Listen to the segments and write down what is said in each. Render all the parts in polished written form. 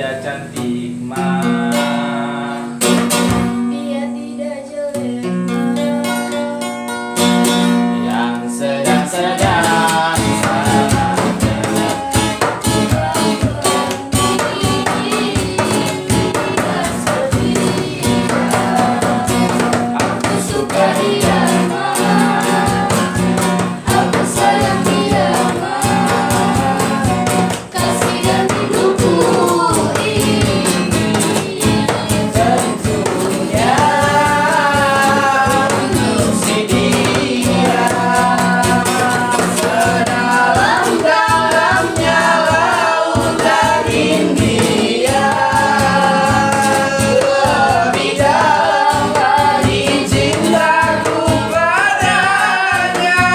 tidak cantik mah, dia tidak jelek yang sedang-sedang saja. Aku suka dia mah, aku sayang dia mah, kasih dan hidupku ini tentunya untuk si dia sedalam-dalamnya lautan India, lebih dalam lagi cintaku padanya,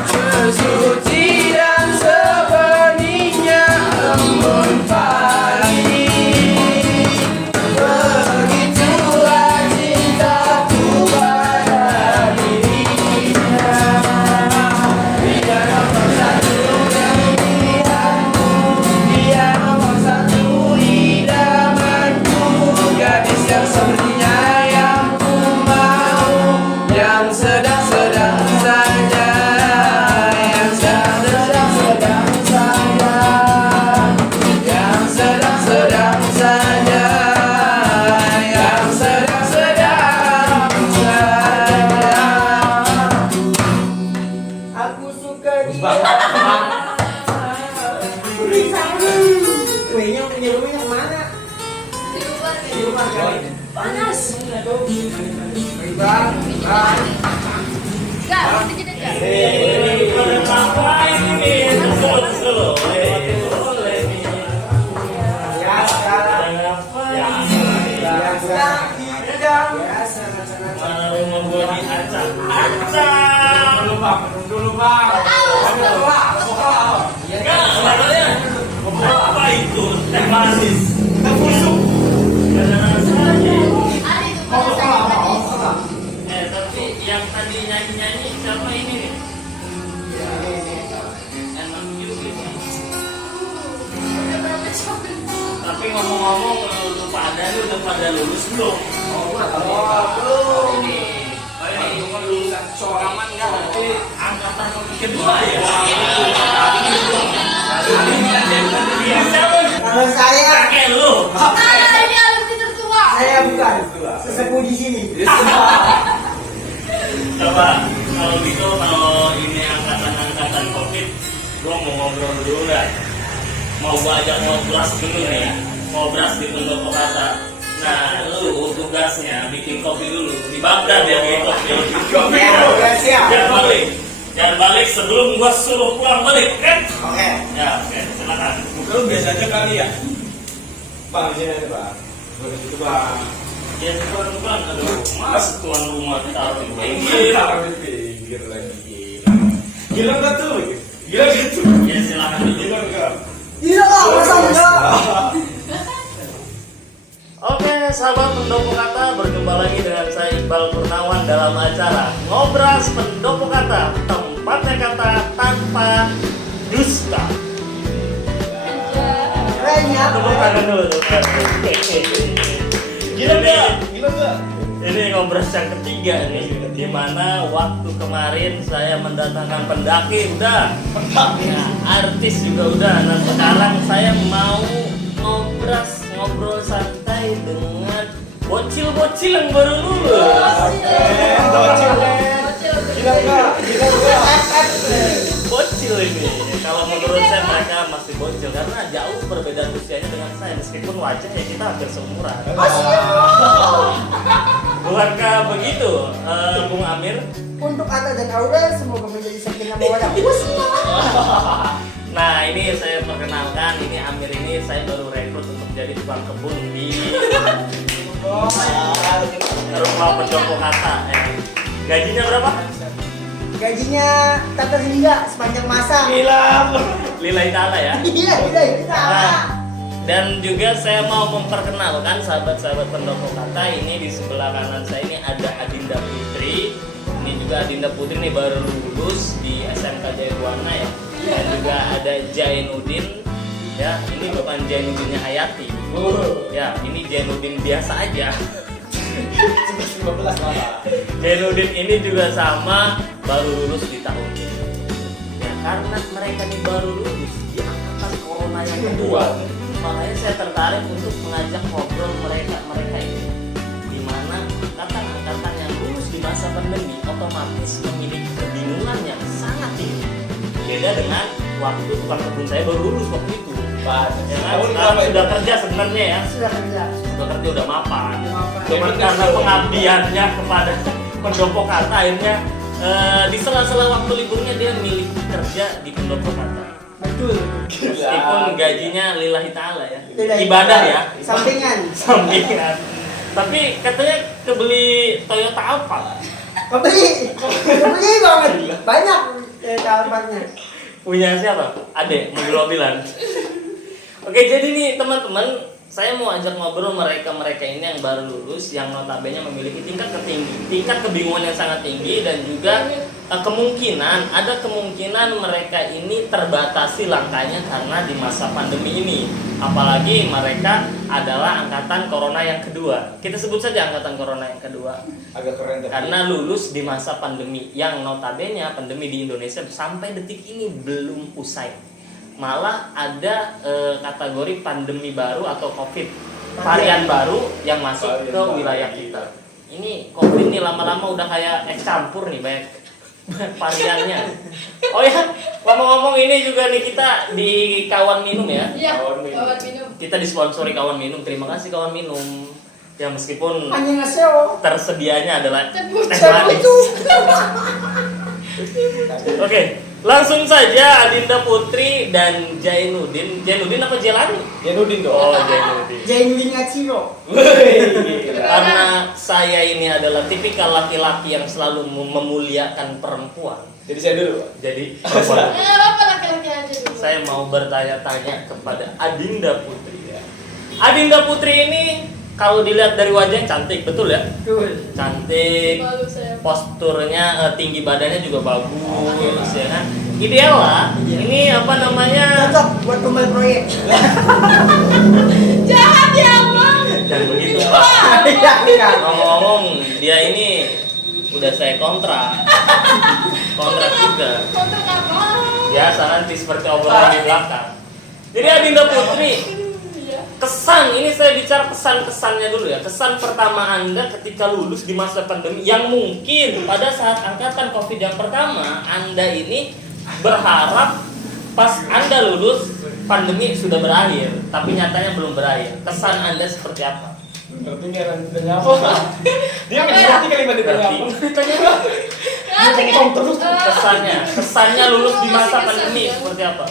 sesuci dan sebenihnya embun pagi. Begitulah cintaku pada dirinya. Dia nomor satu pilihanku, dia nomor satu idamanku, gadis yang sebenarnya yang ku mau, yang sedang-sedang saja, yang sedang-sedang saja, yang sedang-sedang saja, yang sedang-sedang saja. Aku suka dia. Kuenya punya rumah yang mana? Di rumah kali. panas. Bang, bang. Enggak, nanti kita aja. Biasa. Biasa. Dulu bang. Apa itu? Teh manis. Ada itu pada saya tadi. Tapi yang tadi nyanyi-nyanyi siapa ini nih? Enak juga ini. Udah berapa jam? Tapi ngomong-ngomong lu udah pada lulus belum? Belum. Ini cuma lulusan coraman kan? Tapi angkatan kedua ya? Kalau saya, Kakek lu. Ini alumni tertua. saya bukan sesepuh di sini. Coba kalau gitu, kalau ini angkatan COVID, gua mau ngobrol dulu dah. Mau gua ajak ngobras dulu nih, ngobras di pendopo kata. Nah, lu tugasnya bikin kopi dulu di Baghdad ya, bikin kopi. Ya, siap. Jangan balik sebelum gua suruh pulang balik, kan? Oke. Ya, oke, silakan. Lu biasanya kali ya? Bang, sini aja bang. Boleh gitu bang. Ya, tuan, aduh, mas tuan rumah taruh di pinggir. Taruh di pinggir lagi. Gila nggak tuh? Gila gitu. Ya, silakan dulu. Gila nggak? Iya, masa enggak? Oke, sahabat pendopo kata, berjumpa lagi dengan saya Iqbal Purnawan dalam acara Ngobras Pendopo Kata, tempatnya kata tanpa dusta. Keren ya. Tepuk tangan dulu, Gila nggak? Gila nggak? Ini ngobras yang ketiga nih, di mana waktu kemarin saya mendatangkan pendaki udah, ya, artis juga udah. Nah sekarang saya mau ngobrol santai dengan bocil-bocil yang baru lulus. Gila nggak? Gila nggak? Bocil ini, kalau menurut saya mereka masih bocil karena jauh perbedaan usianya dengan saya, meskipun wajah ya kita hampir seumuran. Bukankah begitu, Bung Amir? Untuk Atta dan Aurel semoga menjadi sakinah mawaddah. Nah ini saya perkenalkan, ini Amir ini saya baru rekrut untuk jadi tukang kebun di rumah pendopo kata. Gajinya berapa? Gajinya tak terhingga sepanjang masa. Lillahi ta'ala ya. Iya, kita. Nah, dan juga saya mau memperkenalkan sahabat-sahabat pendopo kata, ini di sebelah kanan saya ini ada Adinda Putri. Ini juga Adinda Putri ini baru lulus di SMK Jayawarna ya. Dan juga ada Jainuddin Ya, ini bukan Jainuddinnya Hayati. Ya, ini Jainuddin biasa aja. 15 malah. Jainuddin ini juga sama, baru lulus di tahun ini. Ya, karena mereka ini baru lulus di angkatan corona yang kedua, makanya saya tertarik untuk mengajak ngobrol mereka ini, di mana angkatan yang lulus di masa pandemi otomatis memiliki kebingungan yang sangat tinggi. Beda dengan waktu tukang kebun saya baru lulus waktu itu. Ya kan? Sekarang sudah kerja sebenarnya ya. Sudah kerja. Sudah kerja udah mapan. Mapan. Cuman karena pengabdiannya kepada pendopo kata akhirnya di sela-sela waktu liburnya dia milih kerja di pendopo kata. Betul. Meskipun gajinya lillahi ta'ala ya. Lillahi Ibadah ta'ala. ya. Sampingan. Sampingan. Tapi katanya kebeli Toyota Alphard. Kebeli banget. Banyak tawarannya. Punya siapa? Adek, mobil mobilan. Oke, jadi nih teman-teman, saya mau ajak ngobrol mereka ini yang baru lulus, yang notabene memiliki tingkat kebingungan yang sangat tinggi, dan juga ada kemungkinan mereka ini terbatasi langkahnya karena di masa pandemi ini. Apalagi mereka adalah angkatan corona yang kedua. Kita sebut saja angkatan corona yang kedua. Agak keren tapi. Karena lulus di masa pandemi yang notabene pandemi di Indonesia sampai detik ini belum usai. Malah ada kategori pandemi baru atau COVID varian baru yang masuk ke wilayah kita. Ini COVID ini lama-lama udah kayak es campur nih, banyak variannya. Oh ya, ngomong-ngomong ini juga nih kita di Kawan Minum ya. Iya, Kawan minum. kawan minum. Kita disponsori Kawan Minum. Terima kasih Kawan Minum. Ya meskipun Hanya ngaseo. tersedianya adalah Cebut, teh Cebut manis. itu. Oke, langsung saja Adinda Putri dan Jainuddin. Jainuddin apa Jelani? Jainuddin dong. Oh, Jainuddin. Jainuddin Ngaciro. Karena saya ini adalah tipikal laki-laki yang selalu memuliakan perempuan. Jadi saya dulu, Pak. Jadi perempuan. Nggak apa-apa laki-laki aja dulu. Saya mau bertanya-tanya kepada Adinda Putri. Adinda Putri ini kalau dilihat dari wajahnya cantik, betul ya? Betul. Cantik, Malu saya. posturnya, tinggi badannya juga bagus, ya kan? Ideal lah. Ini apa namanya? Cocok buat kembali proyek. Jahat ya bang. Dan begitu. Wah, Iya. Ngomong-ngomong, dia ini udah saya kontrak juga. kontrak apa? Biasa nanti seperti obrolan di belakang. Jadi Adinda Putri, Iya. kesan, ini saya bicara kesan-kesannya dulu ya. Kesan pertama Anda ketika lulus di masa pandemi, yang mungkin pada saat angkatan COVID yang pertama Anda ini berharap pas Anda lulus pandemi sudah berakhir, tapi nyatanya belum berakhir. Kesan Anda seperti apa? Ngerti nggak ditanya apa? Dia nggak ngerti kalimat ditanya apa. Ngomong terus. Kesannya lulus di masa pandemi seperti apa?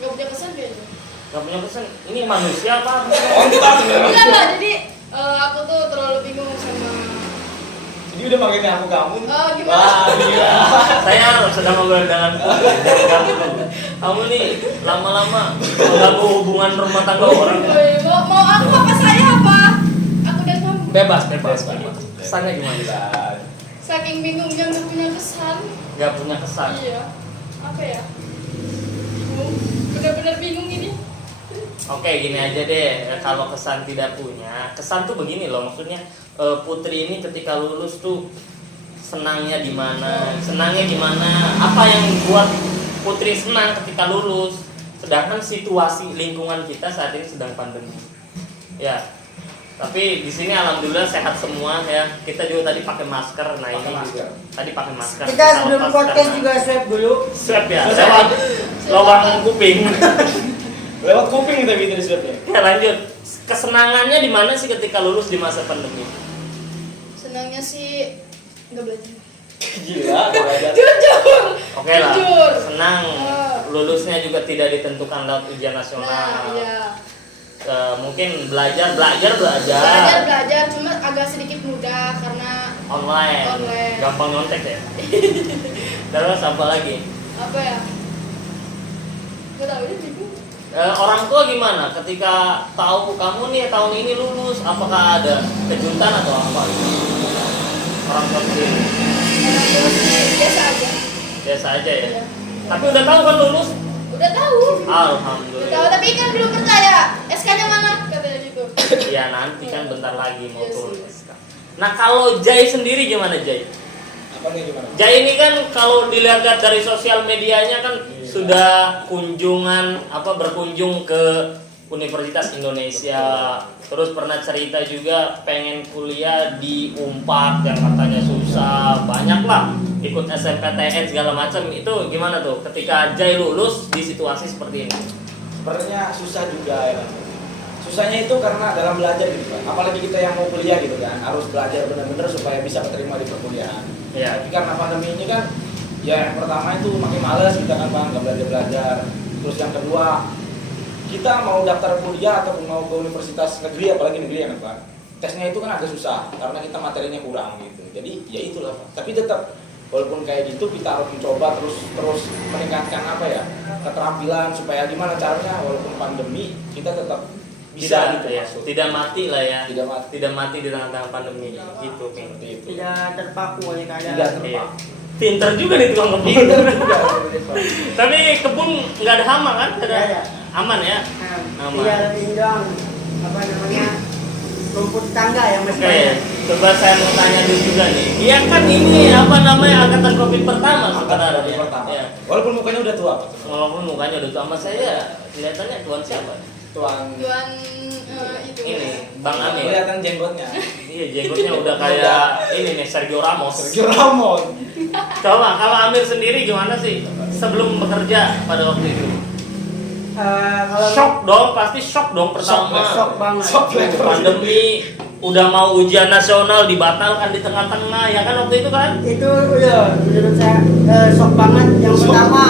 Gak punya kesan kayaknya. Gak punya kesan. Ini manusia apa? Kontak. Enggak lah, jadi aku tuh terlalu bingung sama. Jadi udah manggilnya aku kamu. Gimana? Wah, gila. Saya sedang ngobrol dengan kamu nih lama-lama mengganggu hubungan rumah tangga orang. Woi, mau aku apa saya apa? Aku dan kamu. Bebas. Kesannya gimana? Saking bingungnya gak punya kesan. Gak punya kesan. Iya. Apa ya? Bingung. Bener-bener bingung ini. Oke, gini aja deh. Kalau kesan tidak punya, kesan tuh begini loh. Maksudnya Putri ini ketika lulus tuh senangnya di mana? Senangnya gimana? Apa yang buat Putri senang ketika lulus? Sedangkan situasi lingkungan kita saat ini sedang pandemi. Ya. Tapi di sini alhamdulillah sehat semua ya. Kita juga tadi pakai masker. Nah, ini juga tadi pakai masker. Kita sebelum lepas podcast karena- juga swab dulu. swab ya. Lewat lubang kuping. Lewat kuping kita gitu di swabnya. Ya lanjut. Kesenangannya di mana sih ketika lulus di masa pandemi? Senangnya sih nggak belajar. Gila, belajar. Jujur. Oke lah. Jujur. Senang. Lulusnya juga tidak ditentukan lewat ujian nasional. Nah, iya. Mungkin belajar. Belajar, cuma agak sedikit mudah karena Online. Gampang nyontek ya. Terus apa lagi? apa ya? Gak tahu ya, bingung. Orang tua gimana ketika tahu kamu nih tahun ini lulus? Apakah ada kejutan atau apa? Orang tua sendiri Orang tua sih biasa aja. biasa aja ya. Iya. Tapi udah tahu kan lulus? Udah tahu. Alhamdulillah. Udah tahu, Tapi kan belum percaya. SK-nya mana? Katanya gitu. Ya nanti kan bentar lagi mau Iya turun sih. SK. Nah kalau Jai sendiri gimana Jai? Apa nih gimana? Jai ini kan kalau dilihat dari sosial medianya kan sudah berkunjung ke Universitas Indonesia, terus pernah cerita juga pengen kuliah di Unpad yang katanya susah, banyak lah ikut SNPTN segala macam. Itu gimana tuh ketika Jai lulus di situasi seperti ini? Sebenarnya susah juga ya kan. Susahnya itu karena dalam belajar gitu kan. Apalagi kita yang mau kuliah gitu kan, harus belajar benar-benar supaya bisa keterima di perkuliahan. Ya. Tapi karena pandemi ini kan, ya yang pertama itu makin males kita kan bang, nggak belajar. Terus yang kedua, kita mau daftar kuliah atau mau ke universitas negeri, apalagi negeri ya kan Pak, tesnya itu kan agak susah karena kita materinya kurang gitu. Jadi ya itulah Pak. Tapi tetap walaupun kayak gitu kita harus mencoba terus meningkatkan keterampilan supaya gimana caranya walaupun pandemi kita tetap bisa gitu ya, masuk. tidak mati lah ya, Tidak mati di tengah-tengah pandemi gitu. seperti itu. Tidak terpaku oleh keadaan. Tidak Iya. terpaku. Pinter juga nih tukang kebun. Tapi kebun nggak ada hama kan? Nggak ada. Aman ya? Nah, tinggal ini doang rumput tangga yang masih Oke, banyak. coba saya mau tanya dulu juga nih. Iya kan ini angkatan COVID pertama sebenarnya. Angkatan pertama. Ya. Walaupun mukanya udah tua Pak. Walaupun mukanya udah tua, sama saya kelihatannya tuan siapa? Tuan Tuan itu. Ini Bang Amir. kelihatan jenggotnya. Iya, jenggotnya udah kayak ini nih Sergio Ramos. Sergio Ramos. Coba kalau Amir sendiri gimana sih sebelum bekerja pada waktu itu? Kalau Shock dong, pasti shock dong pertama. shock banget. Shock banget. Pandemi, udah mau ujian nasional dibatalkan di tengah-tengah, ya kan waktu itu kan? Itu udah menurut saya shock banget. Yang Shock. pertama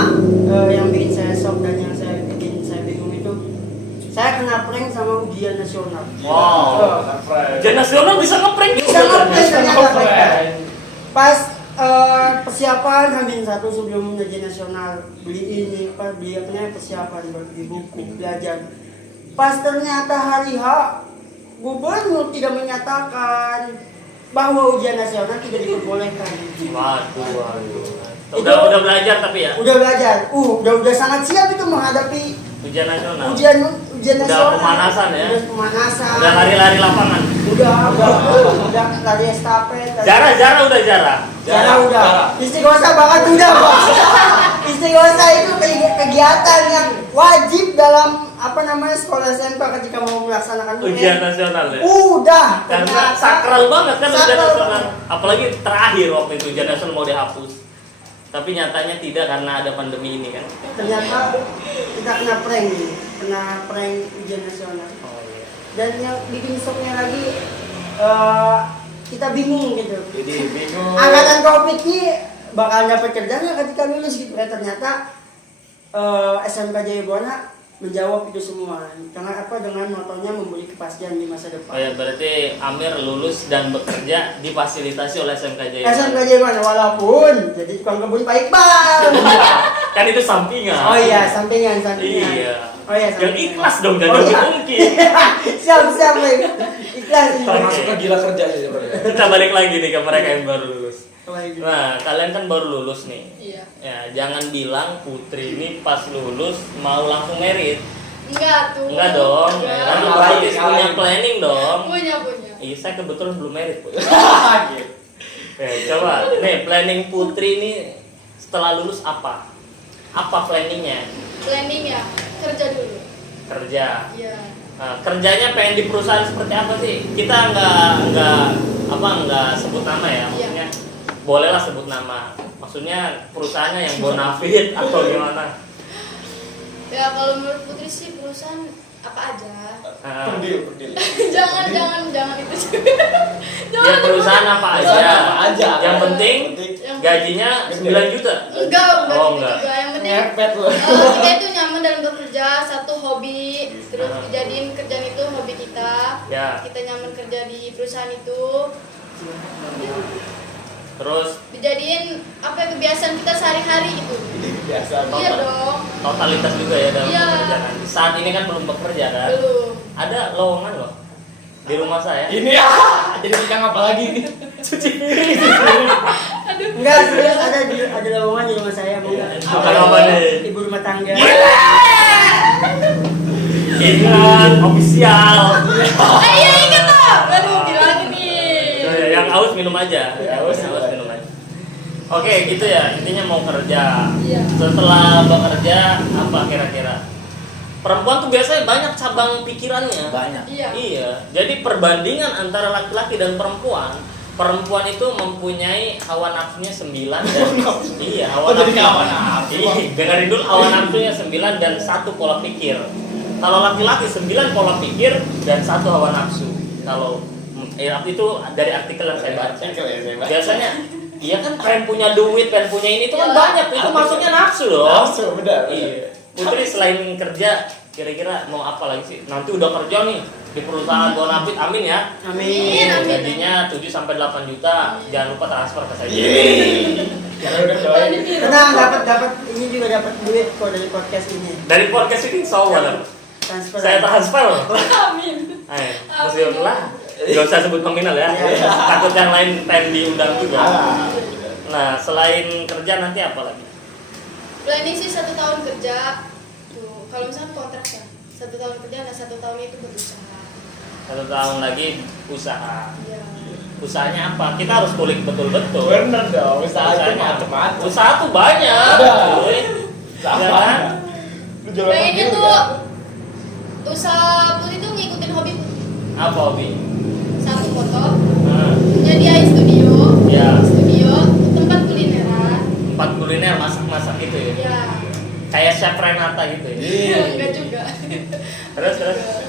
yang bikin saya shock dan yang bikin saya bingung itu saya kena prank sama ujian nasional. Wow. Ujian nasional bisa ngeprank Bisa juga. ngeprank ternyata ngeprank. mereka. Pas persiapan Hamin 1 sebelum ujian nasional beli persiapan beli buku belajar. Pas ternyata hari H gubernur tidak menyatakan bahwa ujian nasional tidak diperbolehkan. Waduh. Udah belajar tapi ya? Udah belajar, udah sangat siap itu menghadapi Ujian nasional. ujian Udah nasional. pemanasan ya? Udah pemanasan. Udah lari-lari lapangan. Udah lari estafet. Jara udah jara. Jara udah. Istighosa banget udah, Pak. Istighosa itu kegiatan yang wajib dalam sekolah SMP ketika mau melaksanakan Ujian nasional ya? Udah. Karena ternyata sakral banget kan ujian sakral nasional. banget. Apalagi terakhir waktu itu ujian nasional mau dihapus. Tapi nyatanya tidak karena ada pandemi ini kan. Ternyata kita kena prank nih. Kena prank ujian nasional. Oh iya. Dan yang bikin shocknya lagi kita bingung gitu. Jadi bingung. Angkatan COVID ini bakal dapat kerja nggak ketika lulus gitu. Ternyata SMK Jaya Buana menjawab itu semua. Dengan motonya memberi kepastian di masa depan. Oh ya, berarti Amir lulus dan bekerja difasilitasi oleh SMK Jaya. SMK Jaya Buana walaupun jadi tukang kebun Pak Iqbal. Kan itu sampingan. Oh iya, sampingan. Iya. Oh iya, Yang sampingan. ikhlas dong, jangan Oh, iya. mungkin. siap Baik. Ikhlas. Termasuk ke gila kerja sih sebenarnya. Kita balik lagi nih ke mereka yang baru lulus. Baik. Nah, kalian kan baru lulus nih. Iya. Ya, jangan bilang Putri ini pas lulus mau langsung merit. Enggak tuh. Enggak dong. Enggak. Kan Ngapain, harus punya ngapain. planning dong. Punya. Iya, saya kebetulan belum merit, Bu. Gitu. Coba, nih planning Putri ini setelah lulus apa? Apa planningnya? Planning ya, kerja dulu. Kerja. Iya. Nah, kerjanya pengen di perusahaan seperti apa sih? Kita nggak sebut nama ya, maksudnya bolehlah sebut nama. Maksudnya perusahaannya yang bonafit atau gimana? Ya kalau menurut Putri sih perusahaan apa aja. Perdil. jangan itu sih. Ya perusahaan apa aja? Apa aja. Yang penting Yang gajinya 9 juta. Enggak, Oh, gitu enggak. juga. Yang penting Ngepet lu. kita itu nyaman dalam bekerja, satu hobi, terus dijadiin kerjaan itu hobi kita. Ya. Kita nyaman kerja di perusahaan itu. Terus Dijadiin kebiasaan kita sehari-hari gitu. Biasa. Iya dong. totalitas juga ya dalam Iya. pekerjaan. Saat ini kan belum bekerja kan? Belum. Ada lowongan loh di rumah saya. Ini jadi pegang apa lagi nih? Cuci piring. Enggak, serius ada lowongan di rumah saya. Bukan apa nih? Ibu rumah tangga. Ingat official. Iya ingat tuh. Aduh gila nih. Yang aus minum aja. Ya, aus. Minum aja. Oke, gitu ya. Intinya mau kerja. Iya. Setelah bekerja apa kira-kira? Perempuan tuh biasanya banyak cabang pikirannya. Banyak. Iya. Iya. Jadi perbandingan antara laki-laki dan perempuan. Perempuan itu mempunyai hawa nafsunya 9 dan iya, hawa Oh, jadi nafsu. hawa nafsu. Iya, dengerin dulu hawa nafsunya 9 dan 1 pola pikir. Kalau laki-laki 9 pola pikir dan 1 hawa nafsu. Kalau itu dari artikel yang saya baca. Biasanya iya kan pengen punya duit, pengen punya ini itu kan Iya. banyak, itu masuknya nafsu loh. Nafsu, benar. Iya. Putri selain kerja kira-kira mau apa lagi sih? Nanti udah kerja nih di perusahaan Bonafit, amin ya. Amin. Amin. Gajinya 7 sampai 8 juta, jangan lupa transfer ke saya. Karena udah coy. Tenang, dapat ini juga dapat duit kok dari podcast ini. Dari podcast ini soal Transfer. saya transfer. Amin. Ayo, museum lah. Gak usah sebut nominal ya. Iya. Takut yang lain pengen diundang juga. Ah, Nah, selain kerja nanti apa lagi? Planning sih 1 tahun kerja. Tuh, kalau misalnya kontrak ya 1 tahun kerja, nah 1 tahun itu berusaha. 1 tahun lagi usaha. Iya. Usahanya apa? Kita harus kulik betul-betul. bener dong. Usaha itu Usahanya macam-macam. usaha tuh banyak. Ada. cuy. Sama. Ya kan? Lu jualan Pengennya mobil tuh nggak? usaha Putri tuh ngikutin hobi Apa hobi? satu foto, Nah, nyediain studio, Ya. tempat kulineran. tempat kuliner masak-masak gitu ya. Ya. Kayak chef Renata gitu ya. Iya. Enggak juga. Terus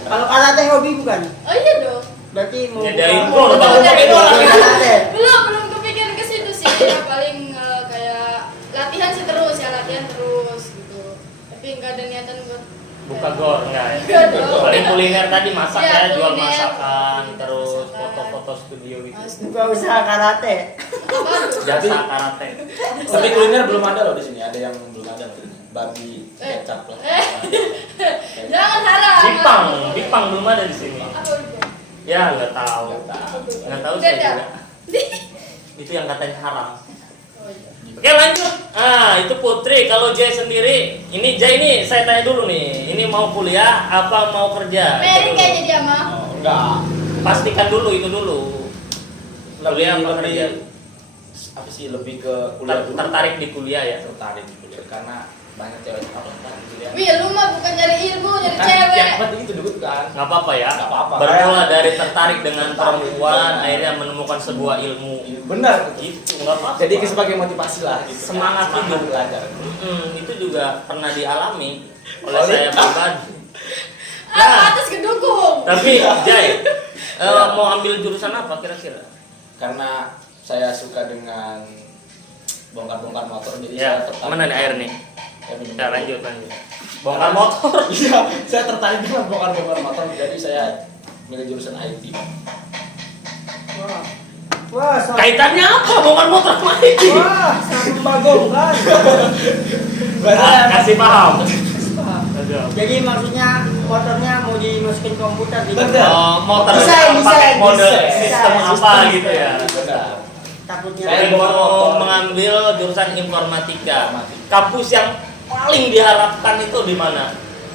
Kalau karate hobi bukan? Oh iya dong. Berarti mau Nyediain mau- bro, mau- udah mau- karate. Belum kepikiran ke situ sih. Ya, paling kayak latihan sih terus ya, latihan terus gitu. Tapi enggak ada niatan buat buka gor enggak ya? Enggak dong. Paling kuliner tadi masak Iya, ya, jual kuliner. masakan, terus Masakan. foto-foto studio gitu. Buka usaha karate. Jasa karate. Tapi kuliner belum ada loh di sini. Ada yang belum ada loh. Babi kecap lah. Jangan harap. Bipang belum ada di sini. Apa itu? Ya nggak tahu. Nggak tahu saya Beda. juga. Itu yang katanya haram. Oh iya. Oke lanjut. Itu Putri. Kalau Jay sendiri, ini Jay ini saya tanya dulu nih. Ini mau kuliah apa mau kerja? Itu Merin dulu. kayaknya dia mah. Oh, enggak. Pastikan dulu itu dulu. Kuliah apa kerja? Apa sih lebih ke kuliah dulu. Tertarik di kuliah ya? Tertarik di kuliah karena banyak cewek apa kan kuliah. Wih, lu mah bukan nyari ilmu, nyari Kan cewek. yang penting itu dulu kan. Nggak apa-apa ya. Nggak apa-apa. Bermula dari tertarik dengan Tertarik. perempuan, akhirnya menemukan sebuah ilmu. Benar. Itu nggak apa-apa. Jadi sebagai motivasi lah gitu. kan. Semangat hidup. belajar. Itu juga pernah dialami oleh Oh, saya iya? pribadi. Atas gedukung. Tapi Jay, mau ambil jurusan apa kira-kira? Karena saya suka dengan bongkar-bongkar motor jadi Ya, saya tertarik. mana nih air nih? Ya, minum Ya dulu. lanjut. Bongkar motor. Iya, saya tertarik dengan bongkar-bongkar motor jadi saya milih jurusan IT. Wah. Wah, sama. Kaitannya apa bongkar motor sama ini? Wah, sama bagong kan. Kasih paham. Jadi maksudnya motornya mau dimasukin komputer gitu. Bener. Motor Desain, pakai desain, mode desain. sistem apa gitu ya. Benar. Takutnya Kayak Saya bongkar mau motor. mengambil jurusan informatika. Informatika. Kampus yang paling diharapkan itu di mana?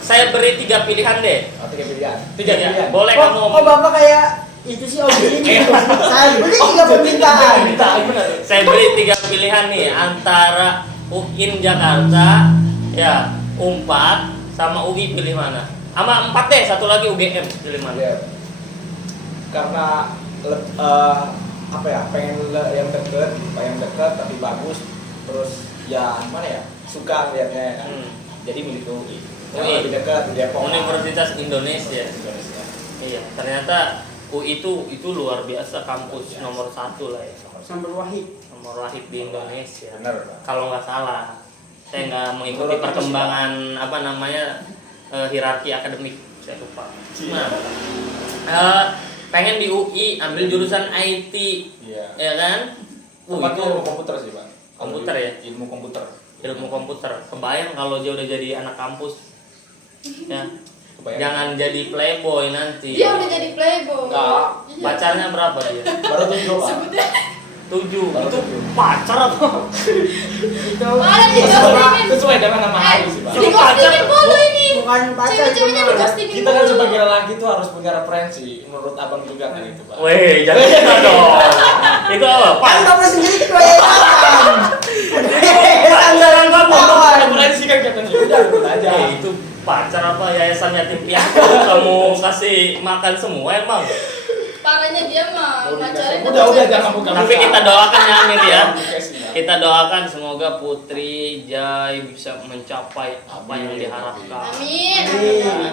Saya beri 3 pilihan deh. Oh, 3 pilihan. 3 Tiga. pilihan. Boleh kamu. Oh, Bapak kayak itu sih hobi ini. Saya beli 3 permintaan. Permintaan, benar. Saya beri 3 pilihan nih antara UIN Jakarta, ya UNPAD sama UI, pilih mana? Sama 4 deh, satu lagi UGM, pilih mana? Lihat. Karena apa ya, pengen yang deket tapi bagus, terus ya gimana ya, suka lihatnya ya kan. Jadi milih ke UI. Yang UI. lebih dekat di Depok. Universitas Indonesia. Indonesia. Iya, ternyata UI itu luar biasa, kampus nomor 1 lah ya. Sambil Wahid. Nomor wahid di Indonesia. Benar, Pak. Kalau nggak salah, saya nggak mengikuti Menurut itu perkembangan apa namanya hierarki akademik, saya lupa. Nah, pengen di UI ambil jurusan IT, Iya. ya kan? Tempatnya Itu ilmu komputer sih, Pak. Komputer ya? Ilmu komputer. ilmu komputer. Kebayang kalau dia udah jadi anak kampus, ya. Kebayang. Jangan jadi playboy nanti. Dia udah jadi playboy. Enggak. Iya. Pacarnya berapa dia? Baru 7, Pak. Sebutnya. 7. Baru Itu 7. pacar apa? Itu Malah di Sesuai, ghostingin. sesuai dengan nama hari sih, Pak. Di ghostingin mulu ini. bukan pacar Cewek-ceweknya cuma diposting Kita kan sebagai lelaki tuh harus punya referensi. Menurut abang juga kan itu, Pak. Weh, jangan gitu dong. Itu apa? Pak, kan bapak sendiri ketua yayasan. pacaran kamu. Referensi kan katanya. Udah ikut aja. Itu pacar apa yayasan yatim piatu? Kamu kasih makan semua emang? Parahnya dia mah pacaran. Udah jangan buka. Tapi kita doakan ya Amir ya. Komunikasinya. Kita doakan semoga Putri Jai bisa mencapai apa yang diharapkan. Amin. Amin.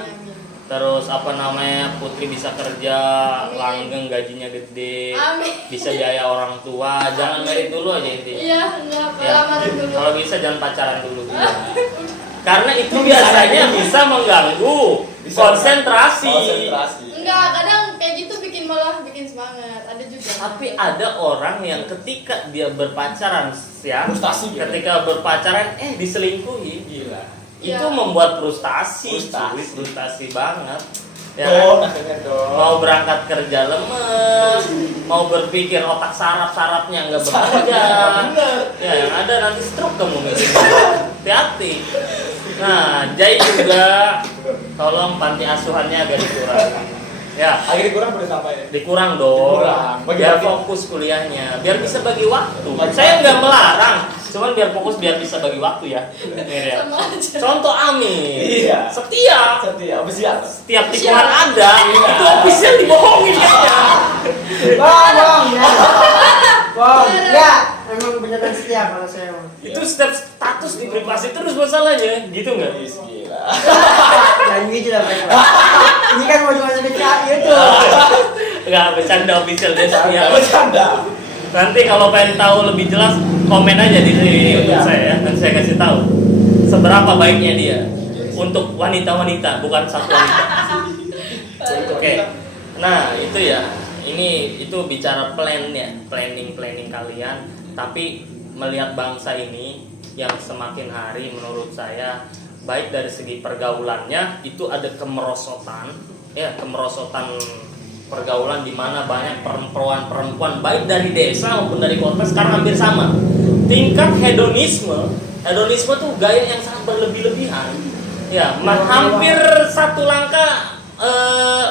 Terus apa namanya, Putri bisa kerja, langgeng, gajinya gede, Amin. bisa biaya orang tua. Jangan merit dulu aja intinya. Iya, enggak Ya. lamaran dulu. Kalau bisa jangan pacaran dulu. Karena itu biasanya bisa mengganggu konsentrasi. Enggak, kadang kayak gitu malah bikin semangat. Ada juga. Tapi ada orang yang ketika dia berpacaran ya, Frustasi gitu. ketika berpacaran diselingkuhi. Gila. Itu Ya. membuat frustasi, Frustasi. frustasi banget. Ya Dong, kan? akhirnya dong. Mau berangkat kerja lemes, mau berpikir otak saraf-sarafnya nggak bekerja, ya yang ada nanti stroke kamu nih. Hati-hati. Nah, Jai juga tolong panti asuhannya agak dikurangi. Ya, Akhirnya kurang boleh sampai. dikurang dong. Dikurang. Biar Bagi-bagi. fokus kuliahnya, biar bisa bagi waktu. Bagi Saya waktu. nggak melarang, cuman biar fokus, biar bisa bagi waktu ya. Ini ya. Sama aja. Contoh Amin. Iya. Setia. Setia, siap. Setiap tikungan ada, Iya. itu official dibohongin ya. Bang, ya. Bang, enggak. Emang beneran setia kalau saya. Bang. Itu setiap status di privasi terus masalahnya, gitu nggak? Wis, gila. Dan gitu lah baik. Ini kan mau dimasukin ke itu. Nggak, bercanda official dia setia. Bercanda. Nanti kalau pengen tahu lebih jelas, komen aja di sini untuk saya ya. Nanti saya kasih tahu seberapa baiknya dia untuk wanita-wanita, bukan satu wanita. Oke. Nah, itu ya. Itu bicara planning kalian. Tapi melihat bangsa ini yang semakin hari menurut saya baik dari segi pergaulannya itu ada kemerosotan pergaulan di mana banyak perempuan baik dari desa maupun dari kota sekarang hampir sama. Tingkat hedonisme tuh gaya yang sangat berlebih-lebihan. Ya, hampir satu langkah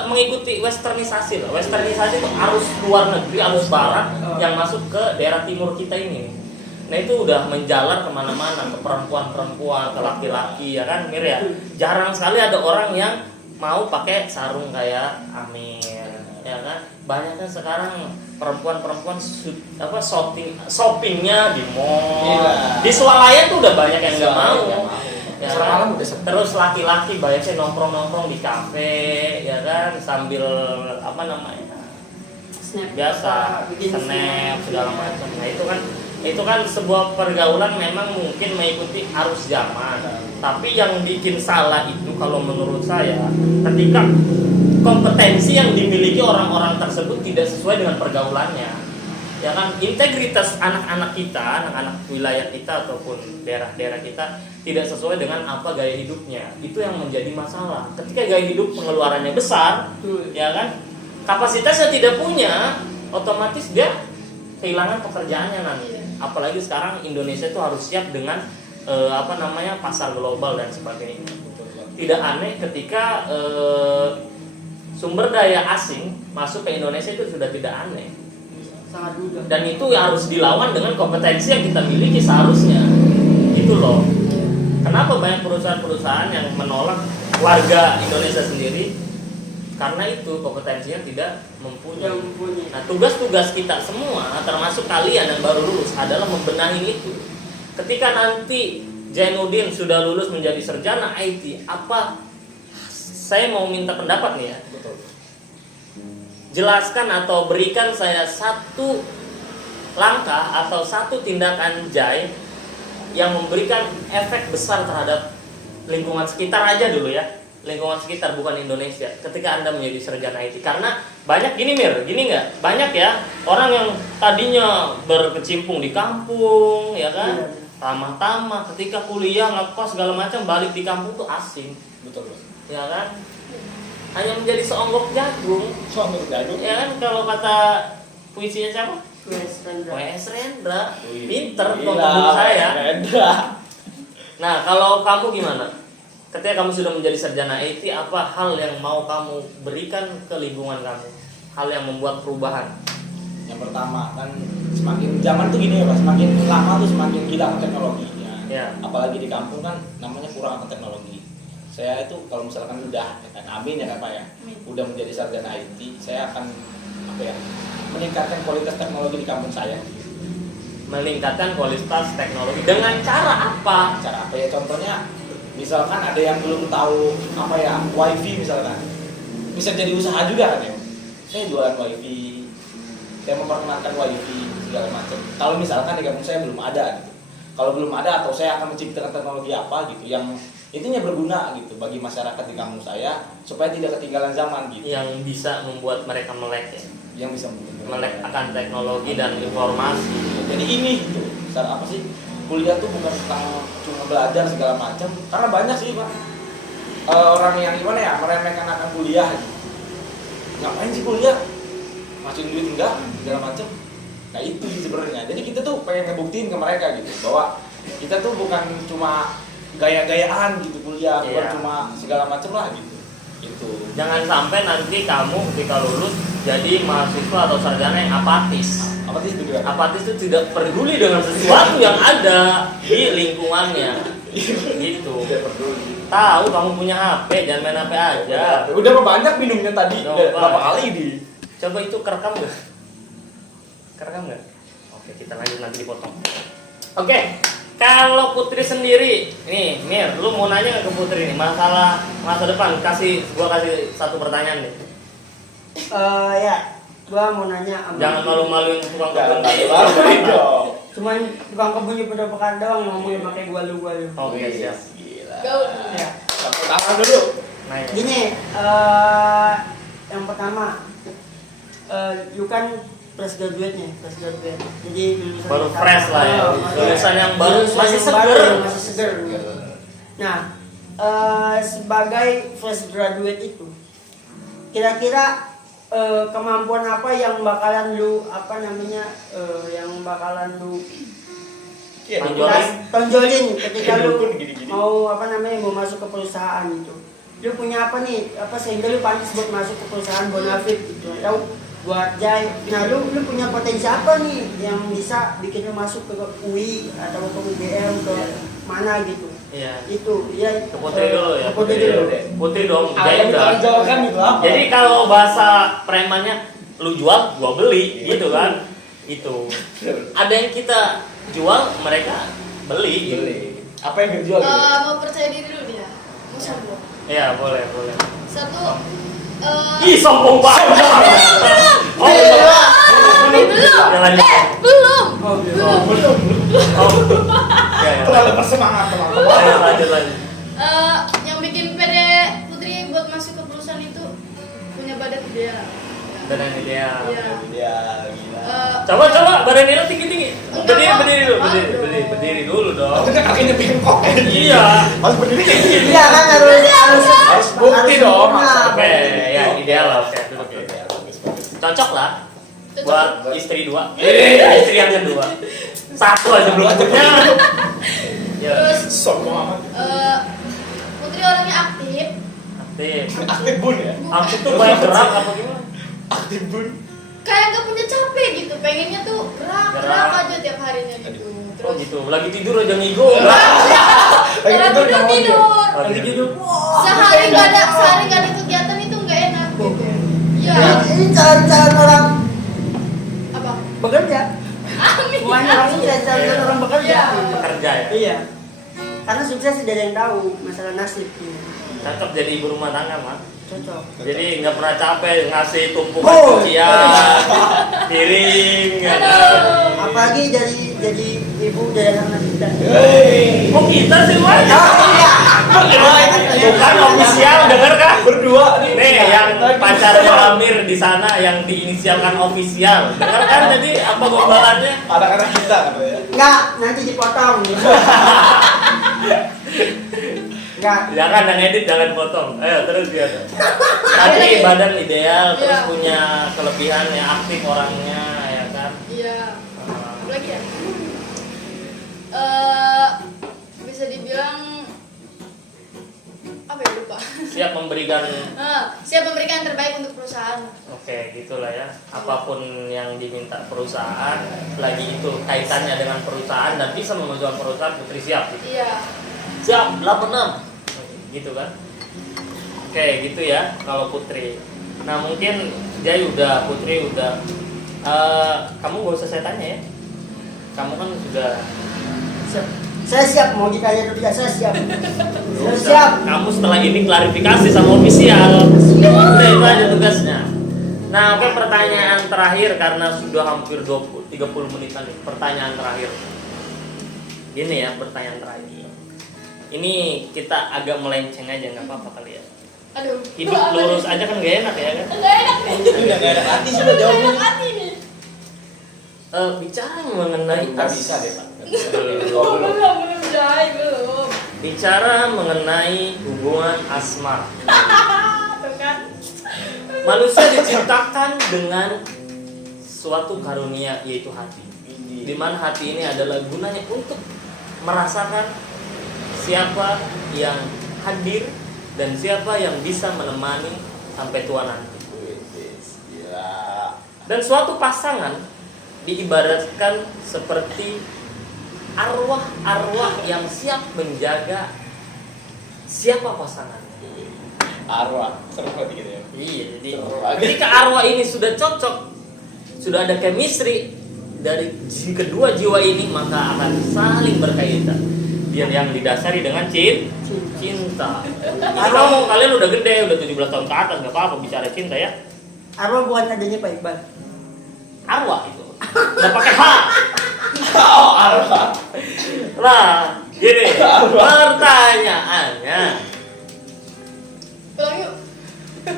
mengikuti westernisasi loh. Westernisasi itu arus luar negeri, arus barat yang masuk ke daerah timur kita ini. Nah itu udah menjalar kemana-mana, ke perempuan-perempuan, ke laki-laki ya kan Mir ya. Jarang sekali ada orang yang mau pakai sarung kayak Amir ya kan. Banyak kan sekarang perempuan-perempuan shoppingnya di mall. Iya. Di swalayan tuh udah banyak yang nggak mau. Ya Sekarang kan? malam udah sepi. Terus laki-laki banyaknya nongkrong di kafe ya kan, sambil apa namanya Snap. biasa Bikin snap segala macam. Nah itu kan sebuah pergaulan memang mungkin mengikuti arus zaman. Tapi yang bikin salah itu kalau menurut saya ketika kompetensi yang dimiliki orang-orang tersebut tidak sesuai dengan pergaulannya. Ya kan, integritas anak-anak kita, anak-anak wilayah kita ataupun daerah-daerah kita tidak sesuai dengan apa gaya hidupnya. Itu yang menjadi masalah. Ketika gaya hidup pengeluarannya besar, ya kan, kapasitasnya tidak punya, otomatis dia kehilangan pekerjaannya nanti. Apalagi sekarang Indonesia itu harus siap dengan pasar global dan sebagainya. Tidak aneh ketika sumber daya asing masuk ke Indonesia itu sudah tidak aneh. Sangat mudah. Dan itu harus dilawan dengan kompetensi yang kita miliki seharusnya. Itu loh. Kenapa banyak perusahaan-perusahaan yang menolak warga Indonesia sendiri? Karena itu kompetensinya tidak mempunyai. Nah, tugas-tugas kita semua, termasuk kalian yang baru lulus, adalah membenahi itu. Ketika nanti Jainuddin sudah lulus menjadi sarjana IT, saya mau minta pendapat nih ya. Betul. Jelaskan atau berikan saya satu langkah atau satu tindakan Jai yang memberikan efek besar terhadap lingkungan sekitar aja dulu ya. Lingkungan sekitar, bukan Indonesia, ketika Anda menjadi sarjana IT. Karena banyak gini nggak? Banyak ya orang yang tadinya berkecimpung di kampung ya kan, tamah-tamah, ketika kuliah ngekos segala macam, balik di kampung tuh asing. Betul, Bos. Ya kan, hanya menjadi seonggok jagung. Suami jagung. Ya kan, kalau kata puisinya siapa? W.S. Rendra. Pinter Gila, menurut saya. Rendra. Nah, kalau kamu gimana? ketika kamu sudah menjadi sarjana IT, apa hal yang mau kamu berikan ke lingkungan kamu? Hal yang membuat perubahan? Yang pertama kan semakin zaman tuh gini ya Pak, semakin lama tuh semakin gila ke teknologi Ya. Apalagi di kampung kan namanya kurang akan teknologi. Saya itu kalau misalkan udah ya kan, amin ya kan Pak ya, Amin. udah menjadi sarjana IT, saya akan apa ya, meningkatkan kualitas teknologi di kampung saya. Meningkatkan kualitas teknologi dengan cara apa? Cara apa ya, contohnya misalkan ada yang belum tahu apa ya, wifi misalkan, bisa jadi usaha juga kan ya. Saya jualan wifi, saya memperkenalkan wifi segala macam. Kalau misalkan di kampung saya belum ada gitu, kalau belum ada atau saya akan menciptakan teknologi apa gitu yang intinya berguna gitu bagi masyarakat di kampung saya supaya tidak ketinggalan zaman gitu, Yang bisa membuat mereka melek ya? yang bisa Melek akan teknologi dan informasi. Jadi ini gitu, apa sih, kuliah tuh bukan tentang cuma belajar segala macam, karena banyak sih Pak orang yang gimana ya, meremehkan akan kuliah gitu. Ngapain sih kuliah, masukin duit enggak segala macam. Nah itu sih sebenarnya, jadi kita tuh pengen ngebuktiin ke mereka gitu bahwa kita tuh bukan cuma gaya-gayaan gitu kuliah, bukan Iya. cuma segala macam lah gitu. Itu Jangan sampai nanti kamu ketika lulus jadi mahasiswa atau sarjana yang apatis. apa sih itu juga? Apatis itu tidak peduli dengan sesuatu yang ada di lingkungannya. Gitu. Tidak peduli. Tahu kamu punya HP, jangan main HP aja. Udah banyak minumnya tadi, Coba. udah berapa kali di. Coba itu kerekam nggak? Kerekam nggak? Oke, kita lanjut nanti dipotong. Oke, kalau Putri sendiri, nih Mir, lu mau nanya nggak ke Putri nih masalah masa depan? Gua kasih satu pertanyaan nih. Ya, gua mau nanya sama Jangan malu-maluin tukang kebun. dong. cuman tukang kebunnya pada pekan doang yang ngomongin pakai gua-lu. Oke, siap. Gila. Gaul. Ya. Tepuk tangan dulu. Nah, ya. Gini, yang pertama, lu kan fresh graduate. Jadi lulusan Baru pertama. fresh lah ya. Lulusan yang baru, Lulusan masih yang seger. baru, masih seger. Nah, sebagai fresh graduate itu, kira-kira kemampuan apa yang bakalan lu yang bakalan lu tonjolin ketika lu mau mau masuk ke perusahaan itu? Lu punya apa nih? Sehingga lu pantas buat masuk ke perusahaan Bonafit gitu atau buat Jai. Nah, lu punya potensi apa nih yang bisa bikin lu masuk ke UI atau ke UGM ke mana gitu? Iya. Itu ya Ke Putri dulu ya. ke Putri dulu. Putri dong. Yang ditonjolkan itu apa? Jadi kalau bahasa premannya, lu jual, gua beli, gitu kan? Itu. Ada yang kita jual, mereka beli. Gitu. Apa yang dijual? Mau percaya diri dulu dia. Mau sombong. Iya, boleh. Satu. Ih, sombong banget. Oh, Belum. Ya, lanjut. Belum. Oh, Belum. Oh. Ya, ya. Terlalu bersemangat teman-teman. Ayo, lanjut. Yang bikin pede Putri buat masuk ke perusahaan itu punya badan ideal. Badan ideal. Iya. Dia gila. Coba badan ideal tinggi. Enggak, Berdiri dulu dong. Itu kan kakinya bengkok. Iya. Harus berdiri kayak gini. Iya kan Harus bukti dong. sempurna. Oke, yang ideal lah. Oke, duduk. Oke, bagus. Cocok lah Cocok. buat istri 2. Istri yang kedua. Satu aja belum punya. Ya. Terus Sombong amat. Putri orangnya aktif. Aktif. Aktif bun ya. Aktif tuh banyak gerak apa gimana? Aktif bun. Kayak nggak punya capek gitu. Pengennya tuh gerak Gerak. aja tiap harinya gitu. Oh Terus gitu. Lagi tidur aja ngigo. Orang tidur. Lagi tidur. Sehari nggak ada kegiatan itu nggak enak gitu. Iya. Ini cara-cara orang Apa? bekerja. Amin. Semuanya langsung cara-cara orang bekerja. Iya. Kerja ya. Iya. Karena sukses tidak ada yang tahu masalah nasib. Cocok jadi ibu rumah tangga mah. Cocok. Jadi nggak pernah capek ngasih tumpukan Oh. cucian, piring, ya kan? Apalagi jadi ibu dari anak kita. Kok kita sih Wan? Bukan official, denger kah? Berdua nih. Nih yang pacarnya Amir di sana yang diinisialkan official. Denger kan jadi apa gombalannya? Anak-anak kita katanya. Enggak, nanti dipotong. Enggak. Jangan yang edit jangan potong. Ayo terus ya. Tadi badan ideal, terus Iya. punya kelebihan yang aktif orangnya, ya kan? Iya. Apa lagi ya? Bisa dibilang apa ya, lupa. Siap memberikan. Siap memberikan yang terbaik untuk perusahaan. Oke, gitulah ya. Apapun yang diminta perusahaan, lagi itu kaitannya dengan perusahaan dan bisa memajukan perusahaan, Putri siap gitu. Iya. Siap, 86. Gitu kan. Oke, gitu ya kalau Putri. Nah, mungkin Jai udah, Putri udah. Kamu gak usah saya tanya ya. Kamu kan sudah. Saya siap, mau ditanya atau tidak, saya siap. Saya Usah. siap. Kamu setelah ini klarifikasi sama ofisial. Udah itu aja tugasnya. Nah, oke, pertanyaan terakhir karena sudah hampir 30 menitan nih. Pertanyaan terakhir. Gini ya, pertanyaan terakhir. Ini kita agak melenceng aja, nggak apa-apa kali ya. Aduh. Hidup lurus aja kan gak enak ya kan? Enggak enak nih. Udah nggak ada hati sudah Enggak jawabnya. enak hati nih. Bicara mengenai Nggak bisa deh Pak. Belum Jai, belum. Bicara mengenai hubungan asmara. Tuh kan. Manusia diciptakan dengan suatu karunia yaitu hati. Di mana hati ini adalah gunanya untuk merasakan siapa yang hadir dan siapa yang bisa menemani sampai tua nanti. Dan suatu pasangan diibaratkan seperti arwah-arwah yang siap menjaga siapa pasangannya. Arwah, seru banget gitu ya. Iya, jadi Seru banget. ketika arwah ini sudah cocok, sudah ada chemistry dari kedua jiwa ini, maka akan saling berkaitan. Biar yang didasari dengan cinta. Jadi kalian udah gede, udah 17 tahun ke atas, nggak apa-apa bicara cinta ya. Arwah bukan adanya Pak Iqbal. Arwah itu, nggak pakai H. Oh, arwah. Lah, gini, pertanyaannya, Pulang yuk.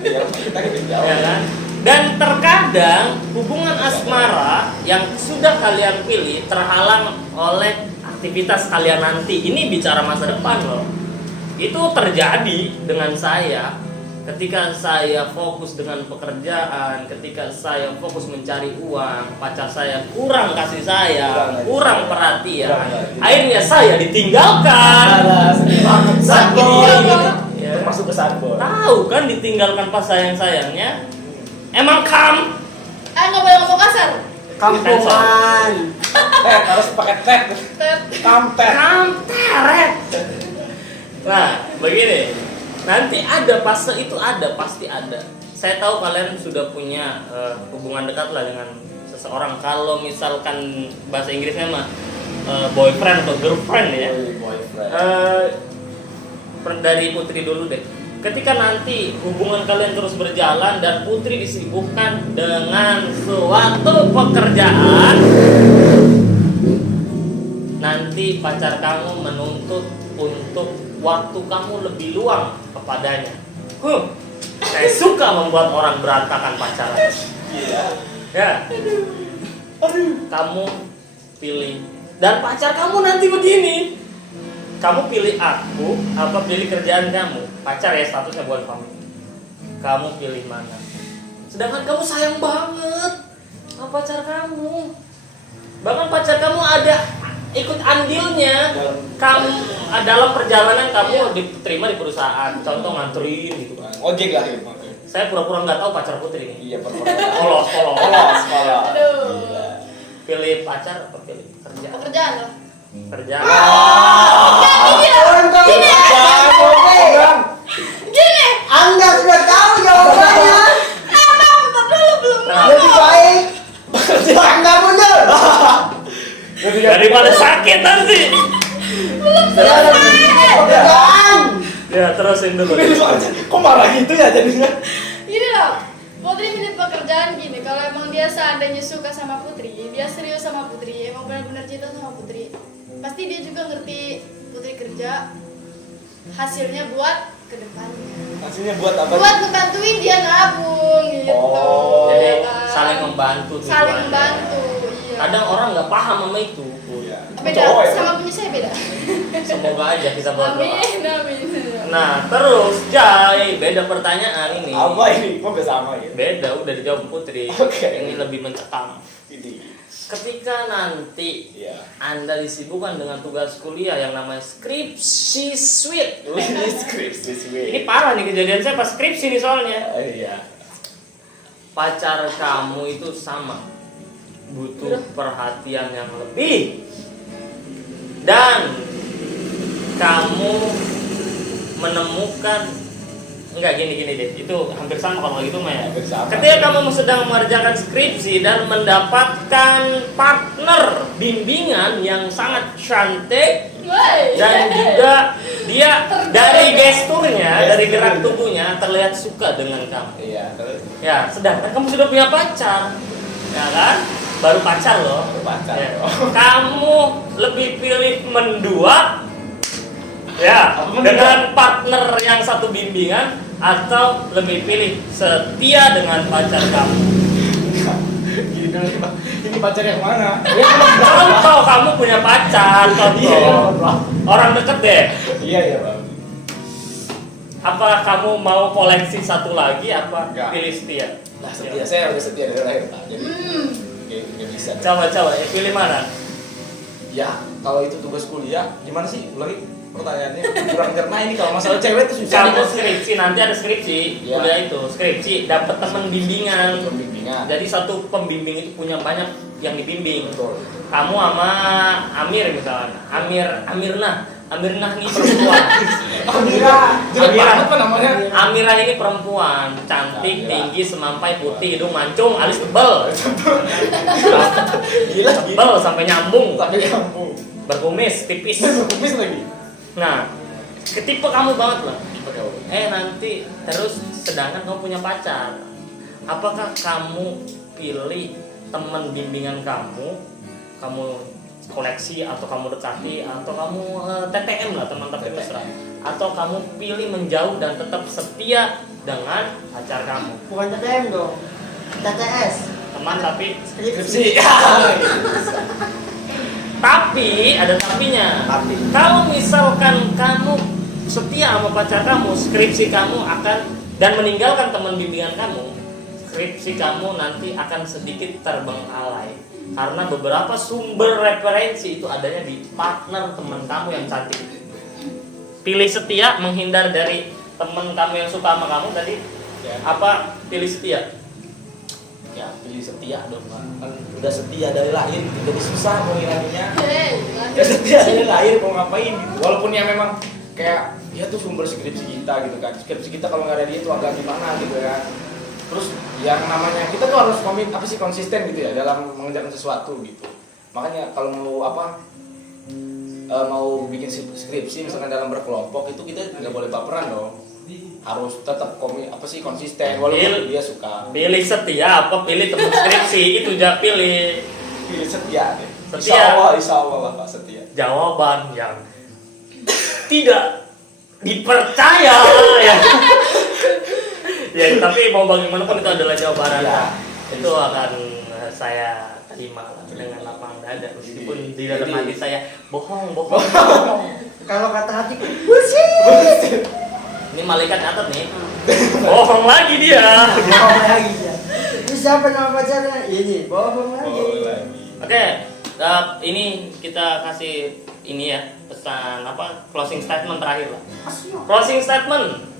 Ya, kita gitu ya jawab. kan? Dan terkadang hubungan asmara yang sudah kalian pilih terhalang oleh aktivitas kalian nanti. Ini bicara masa depan loh. Itu terjadi dengan saya ketika saya fokus dengan pekerjaan, ketika saya fokus mencari uang, pacar saya kurang kasih sayang, kurang perhatian. Akhirnya saya ditinggalkan. Sakit Ya. masuk ke sanbor. Tahu kan ditinggalkan pas sayang-sayangnya. Emang Nggak boleh ngomong kasar. Kampungan. Harus pakai tek. Tet. Kampet. kampret. Nah, begini. Nanti ada fase itu ada, pasti ada. Saya tahu kalian sudah punya hubungan dekat lah dengan seseorang. Kalau misalkan bahasa Inggrisnya mah boyfriend atau girlfriend ya. Boyfriend. Dari Putri dulu deh. Ketika nanti hubungan kalian terus berjalan dan Putri disibukkan dengan suatu pekerjaan, nanti pacar kamu menuntut untuk waktu kamu lebih luang kepadanya. Saya suka membuat orang berantakan pacaran. Iya. Ya. Kamu pilih. Dan pacar kamu nanti begini. Kamu pilih aku apa pilih kerjaan kamu? Pacar ya statusnya bukan kamu. Kamu pilih mana? Sedangkan kamu sayang banget sama pacar kamu. Bahkan pacar kamu ada ikut andilnya. Kamu dalam perjalanan kamu diterima di perusahaan. Contoh nganterin gitu kan. Ojek lah gitu. Saya pura-pura nggak tahu pacar Putri ini. Iya, polos. Polos. Sekolah. Aduh. Pilih pacar apa pilih kerja? Pekerjaan loh. Kerja. Gini. Anda sudah tahu jawabannya. Bentar dulu belum. Lebih baik Anda mundur. Daripada sakit nanti. Pekerjaan. Ya terusin dulu. Kok marah gitu ya jadinya? Gini loh. Putri milih pekerjaan gini. Kalau emang dia seandainya suka sama Putri, dia serius sama Putri, emang benar-benar cinta sama Putri, pasti dia juga ngerti Putri kerja hasilnya buat kedepannya. Hasilnya buat apa? Buat ngebantuin dia nabung gitu. Oh. Jadi kan. saling membantu. Saling tujuannya. membantu. Iya. Kadang orang nggak paham sama itu. Oh, iya. Beda Cowok ya? sama punya saya beda. Semoga aja kita berdoa. Amin. Nah terus Jai, beda pertanyaan ini. Apa ini? Kok bisa sama ya? Beda, udah dijawab Putri. Oke. Ini lebih mencekam. Ini. ketika nanti Iya. Anda disibukkan dengan tugas kuliah yang namanya skripsi suite. Ini skripsi Ini parah nih kejadian saya pas skripsi nih soalnya. Iya. Pacar kamu itu sama, butuh perhatian yang lebih, dan kamu menemukan gini deh, itu hampir sama kalau gitu mah ya. Hampir sama. Ketika kamu sedang mengerjakan skripsi dan mendapatkan partner bimbingan yang sangat cantik, Woi. dan juga dia dari gesturnya, dari gerak tubuhnya terlihat suka dengan kamu. Iya. Terus Ya, sedangkan kamu sudah punya pacar, ya kan? Baru pacar loh. pacar. Ya. Kamu lebih pilih mendua, ya, Apa mendua? dengan partner yang satu bimbingan, atau lebih pilih setia dengan pacar kamu? Gini dulu nih, Bang. Ini pacar yang mana? Contoh kamu punya pacar, Iya, contoh Bang. orang deket deh. Iya, Bang. Apa kamu mau koleksi satu lagi, apa Enggak. pilih setia? Nah, setia saya udah setia dari lahir, Pak. Jadi nggak bisa. Coba ya, pilih mana? Ya, kalau itu tugas kuliah, gimana sih? Ulangi pertanyaannya. Kurang cerna ini kalau masalah cewek itu susah. Kamu nih. skripsi, nanti ada skripsi, Iya. kuliah itu skripsi, dapat teman bimbingan. Pembimbingan. Jadi satu pembimbing itu punya banyak yang dibimbing. Betul. Kamu sama Amir misalnya, Amirnah ini perempuan. Amira. Jelek Amira. banget apa namanya? Amirah ini perempuan, cantik, Amira. tinggi, semampai, putih, hidung mancung, alis tebal, Gila, tebal sampai nyambung, Sampai kampung. berkumis, tipis. Kumis lagi. Nah, ketipe kamu banget lah. Tipe kau. Nanti terus sedangkan kamu punya pacar, apakah kamu pilih teman bimbingan kamu koneksi, atau kamu dekati, atau kamu TTM lah, teman tapi mesra, atau kamu pilih menjauh dan tetap setia dengan pacar kamu? Bukan TTM dong. TTS. Teman tapi Skripsi. tapi ada tapinya. Tapi. Kalau misalkan kamu setia sama pacar kamu, skripsi kamu akan, dan meninggalkan teman bimbingan kamu, skripsi kamu nanti akan sedikit terbengkalai karena beberapa sumber referensi itu adanya di partner teman kamu yang cantik. Pilih setia, menghindar dari teman kamu yang suka sama kamu tadi, Ya. apa pilih setia? Ya, pilih setia dong, Pak. Kan udah setia dari lahir, jadi susah mau ngilangnya. Udah setia dari lahir mau ngapain gitu. Walaupun ya memang kayak dia tuh sumber skripsi kita gitu kan. Skripsi kita kalau nggak ada dia tuh agak gimana gitu kan. Terus yang namanya kita tuh harus konsisten gitu ya dalam mengerjakan sesuatu gitu. Makanya kalau mau bikin skripsi misalkan dalam berkelompok itu kita nggak boleh baperan dong. Harus tetap konsisten walaupun dia suka. Pilih setia apa pilih teman skripsi? Itu aja pilih. Pilih setia deh. Setia. Insya Allah lah Pak, setia. Jawaban yang tidak dipercaya ya. Ya, tapi mau bagaimanapun itu adalah jawaban Anda. Ya. Itu akan saya terima lah dengan lapang dada, meskipun di dalam hati saya bohong. Kalau kata hatiku, bullshit. Ini malaikat catat nih. Bohong lagi dia. Bohong lagi ya. Ini siapa nama pacarnya? Ini bohong lagi. Oh, lagi. Oke, ini kita kasih ini ya, pesan closing statement terakhir lah. Closing statement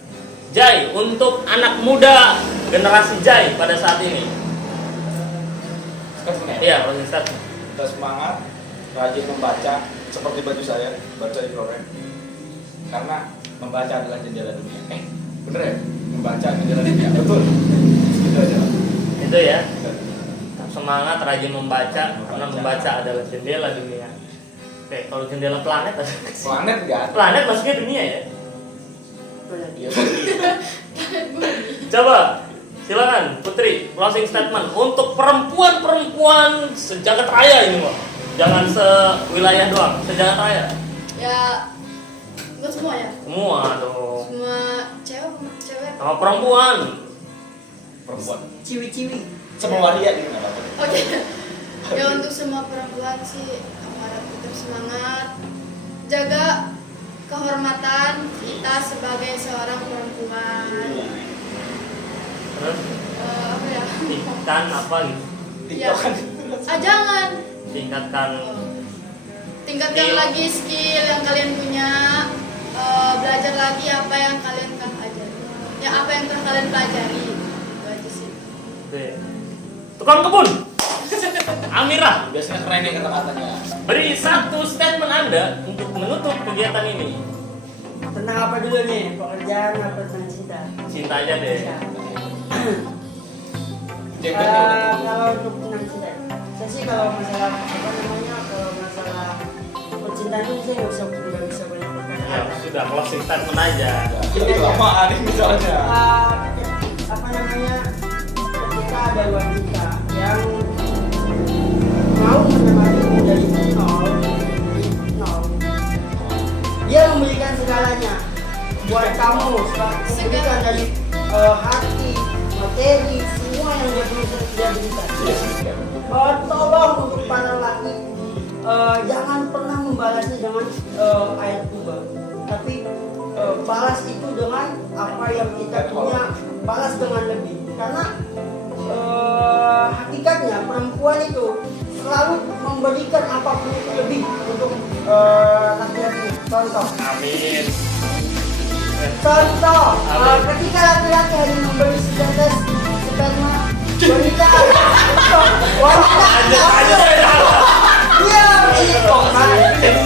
Jai untuk anak muda generasi Jai pada saat ini. Sekarang ya? Iya, closing statement. Kita semangat, rajin membaca seperti baju saya, baca di Florent. Karena membaca adalah jendela dunia. Bener ya? Membaca jendela dunia. Betul. Itu aja. Itu ya. Tetap semangat, rajin membaca, karena membaca adalah jendela dunia. Oke, kalau jendela planet Planet enggak? planet maksudnya dunia ya. Iya. Coba silakan Putri, closing statement untuk perempuan-perempuan sejagat raya ini, Mbak. Jangan sewilayah doang, sejagat raya. Ya, bukan semua ya. Semua dong. Semua cewek. Sama perempuan. Perempuan. Ciwi-ciwi. Semua dia gitu nggak apa-apa. Oke. Ya untuk semua perempuan sih, aku harap tetap semangat. Jaga kehormatan kita sebagai seorang perempuan. Terus Apa ya? ikan apa gitu. Ya. TikTok kan. Jangan. tingkatkan Tingkatkan Skill. lagi skill yang kalian punya. Belajar lagi apa yang kalian pelajari. Ya apa yang telah kalian pelajari. Itu aja sih. tukang kebun. Amira, Biasanya keren nih kata-katanya. beri satu statement Anda untuk menutup kegiatan ini. Tentang apa dulu nih? Pekerjaan apa tentang cinta? Cinta aja deh. Ya. Jengkotnya Kalau untuk tentang cinta, saya sih kalau masalah apa namanya, kalau masalah percintaan itu saya nggak bisa banyak Ya, berkata-kata. sudah closing statement aja. itu kelamaan ini misalnya. Apa namanya, ketika ada wanita yang mau menemani dari nol, dia memberikan segalanya buat kamu, memberikan dari hati, materi, semua yang dia berikan. Tolong untuk para laki, jangan pernah membalasnya dengan air tuba, tapi balas itu dengan apa yang kita punya, balas dengan lebih. Karena hakikatnya perempuan itu selalu memberikan apapun itu lebih untuk laki-laki. Contoh, Amin. contoh, Amin. ketika laki-laki hanya memberi setetes sperma, wanita iya,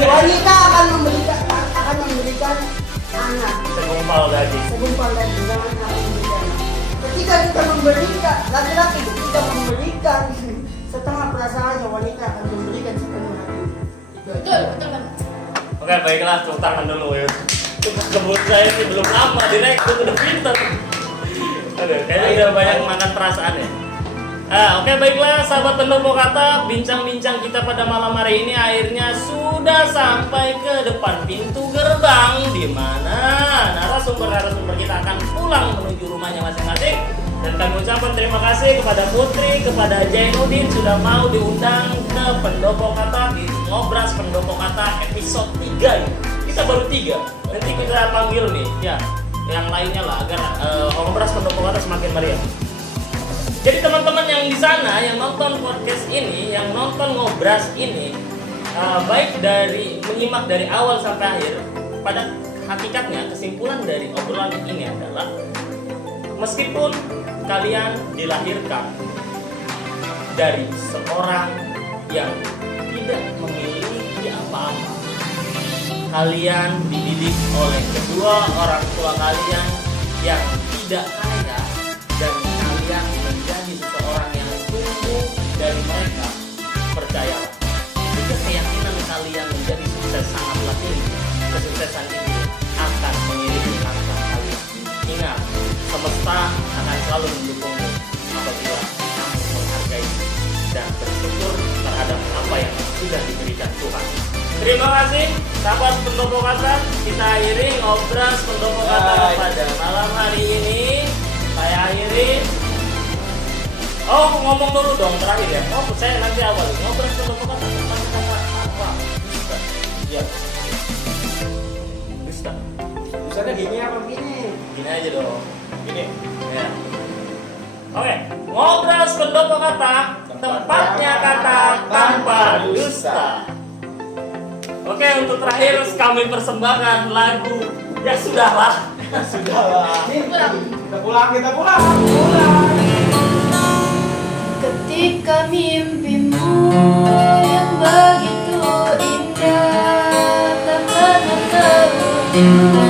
wanita akan memberikan anak. Segumpal daging. Segumpal dan jangan akan memberikan. Ketika kita memberikan, laki-laki itu kita memberikan setengah perasaannya, wanita akan memberikan setengah hati. Itu aja. Betul, betul kan? Oke, baiklah, tepuk tangan dulu ya. Kebun saya sih belum lama, direktur udah pinter. Aduh, kayaknya udah banyak makan perasaan ya. Oke, baiklah sahabat pendopo kata, bincang-bincang kita pada malam hari ini akhirnya sudah sampai ke depan pintu gerbang di mana narasumber kita akan pulang menuju rumahnya masing-masing. Dan kami ucapkan terima kasih kepada Putri, kepada Jainuddin sudah mau diundang ke Pendopo Kata di Ngobras Pendopo Kata episode 3 ini. Kita baru 3. Nanti kita panggil nih, ya, yang lainnya lah agar Ngobras Pendopo Kata semakin meriah. Jadi teman-teman yang di sana yang nonton podcast ini, yang nonton Ngobras ini, baik dari menyimak dari awal sampai akhir, pada hakikatnya kesimpulan dari obrolan ini adalah meskipun kalian dilahirkan dari seorang yang tidak memiliki apa-apa, kalian dididik oleh kedua orang tua kalian yang tidak kaya, dan kalian menjadi seseorang yang tumbuh dari mereka. Percayalah, jika keyakinan kalian menjadi sukses sangatlah tinggi, kesuksesan itu akan mengiringi langkah kalian. Ingat, semesta akan selalu mendukungmu apabila kamu menghargai dan bersyukur terhadap apa yang sudah diberikan Tuhan. Terima kasih sahabat Pendopo Kata. Kita akhiri Ngobras Pendopo Kata pada malam hari ini. Saya akhiri. Oh, ngomong dulu dong terakhir ya. Oh, saya nanti awal. Ngobras Pendopo Kata tentang kata apa? Dusta. Iya. Dusta. Misalnya gini apa begini? Gini aja dong. Ini Ya. Oke, Ngobras Pendopo Kata, tempatnya kata tanpa dusta. Oke, untuk terakhir kami persembahkan lagu Ya Sudahlah. sudahlah. Pulang. Kita pulang. Ketika mimpimu yang begitu indah tak pernah terwujud.